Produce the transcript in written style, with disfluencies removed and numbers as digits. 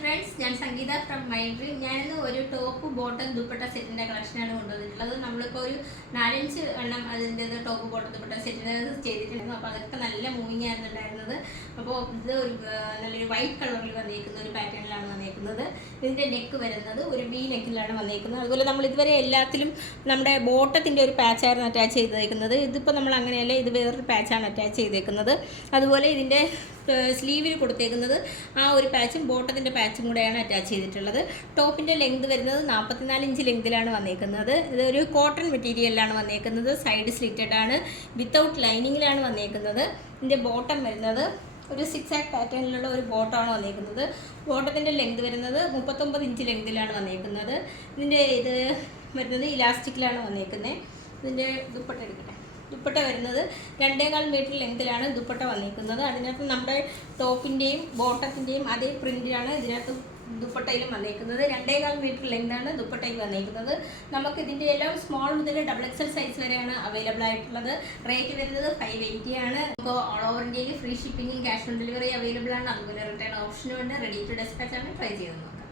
Friends, ഞാൻ സംഗീത from my dream. ഞാനിന്ന് ഒരു ടോപ്പ് ബോട്ടം ദുപ്പട്ട സെറ്റിൻ്റെ കളക്ഷനാണ് കൊണ്ടുവന്നിട്ടുള്ളത്. നമ്മളിപ്പോൾ ഒരു 4-5 എണ്ണം അതിൻ്റെ ടോപ്പ് ബോട്ടം ദുപ്പട്ട സെറ്റിന് ചെയ്തിട്ടുണ്ടായിരുന്നു. അപ്പോൾ അതൊക്കെ നല്ല മൂവിങ് ആയിരുന്നു ഉണ്ടായിരുന്നത്. അപ്പോൾ ഇത് ഒരു നല്ലൊരു വൈറ്റ് കളറിൽ വന്നിരിക്കുന്ന ഒരു പാറ്റേണിലാണ് വന്നിരിക്കുന്നത്. ഇതിൻ്റെ നെക്ക് വരുന്നത് ഒരു വി നെക്കിലാണ് വന്നിരിക്കുന്നത്. അതുപോലെ നമ്മൾ ഇതുവരെ എല്ലാത്തിലും നമ്മുടെ ബോട്ടത്തിൻ്റെ ഒരു പാച്ചായിരുന്നു അറ്റാച്ച് ചെയ്തേക്കുന്നത്. ഇതിപ്പോൾ നമ്മൾ അങ്ങനെയല്ല, ഇത് വേറൊരു പാച്ചാണ് അറ്റാച്ച് ചെയ്തേക്കുന്നത്. അതുപോലെ ഇതിൻ്റെ സ്ലീവിൽ കൊടുത്തേക്കുന്നത് ആ ഒരു പാച്ചും ബോട്ടത്തിൻ്റെ പാച്ചും കൂടെയാണ് അറ്റാച്ച് ചെയ്തിട്ടുള്ളത്. ടോപ്പിൻ്റെ ലെങ്ത് വരുന്നത് 44 ഇഞ്ച് ലെങ്തിലാണ് വന്നേക്കുന്നത്. ഇതൊരു കോട്ടൺ മെറ്റീരിയലിലാണ് വന്നേക്കുന്നത്. സൈഡ് സ്ലിറ്റഡ് ആണ്, വിത്തൗട്ട് ലൈനിങ്ങിലാണ് വന്നേക്കുന്നത്. ഇതിൻ്റെ ബോട്ടം വരുന്നത് ഒരു 6 ആക്ട് പാറ്റേണിലുള്ള ഒരു ബോട്ടമാണ് വന്നേക്കുന്നത്. ബോട്ടത്തിൻ്റെ ലെങ്ത് വരുന്നത് 39 ഇഞ്ച് ലെങ്തിലാണ് വന്നേക്കുന്നത്. ഇതിൻ്റെ ഇത് വരുന്നത് ഇലാസ്റ്റിക്കിലാണ് വന്നേക്കുന്നത്. ഇതിൻ്റെ ദുപ്പട്ട എടുക്കട്ടെ. ദുപ്പട്ട വരുന്നത് 2.25 മീറ്റർ ലെങ്തിലാണ് ദുപ്പട്ട വന്നിരിക്കുന്നത്. അതിനകത്ത് നമ്മുടെ ടോപ്പിൻ്റെയും ബോട്ടത്തിൻ്റെയും അതേ പ്രിൻ്റാണ് ഇതിനകത്ത് ദുപ്പട്ടയിലും വന്നിരിക്കുന്നത്. 2.25 മീറ്റർ ലെങ്താണ് ദുപ്പട്ടയിൽ വന്നിരിക്കുന്നത്. നമുക്ക് ഇതിൻ്റെ എല്ലാം സ്മോൾ മുതൽ XXL സൈസ് വരെയാണ് അവൈലബിൾ ആയിട്ടുള്ളത്. റേറ്റ് വരുന്നത് 580 ആണ്. നമുക്ക് ഓൾ ഓവർ ഇന്ത്യയിൽ ഫ്രീ ഷിപ്പിംഗും ക്യാഷ് ഓൺ ഡെലിവറി അവൈലബിൾ ആണ്. അതുപോലെ റിട്ടേൺ ഓപ്ഷനും ഉണ്ട്. റെഡി ടു ഡെസ്പാച്ച് ആണ്. ട്രൈ ചെയ്ത് നോക്കാം.